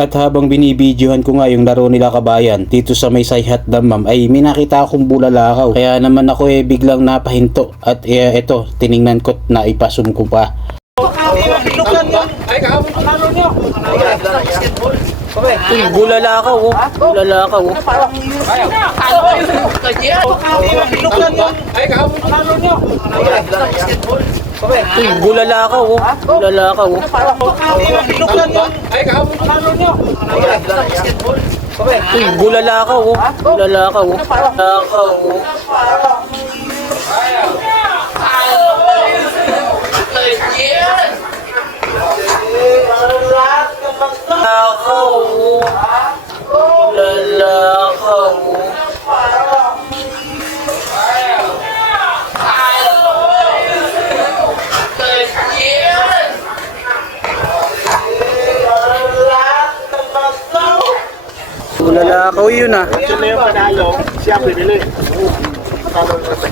At habang binibidyohan ko nga yung laro nila kabayan dito sa may Sayhat Damam ay may nakita akong bulalakaw. Kaya naman ako biglang napahinto at ito tiningnan ko na ipasum ko pa. Bulalakaw oh. Bulalakaw oh. Bulalakaw oh. Bulalakaw oh. Bulalakaw oh. Bulalakaw oh. Bulalakaw yun ah. Ito na yung panalo, siya pinili.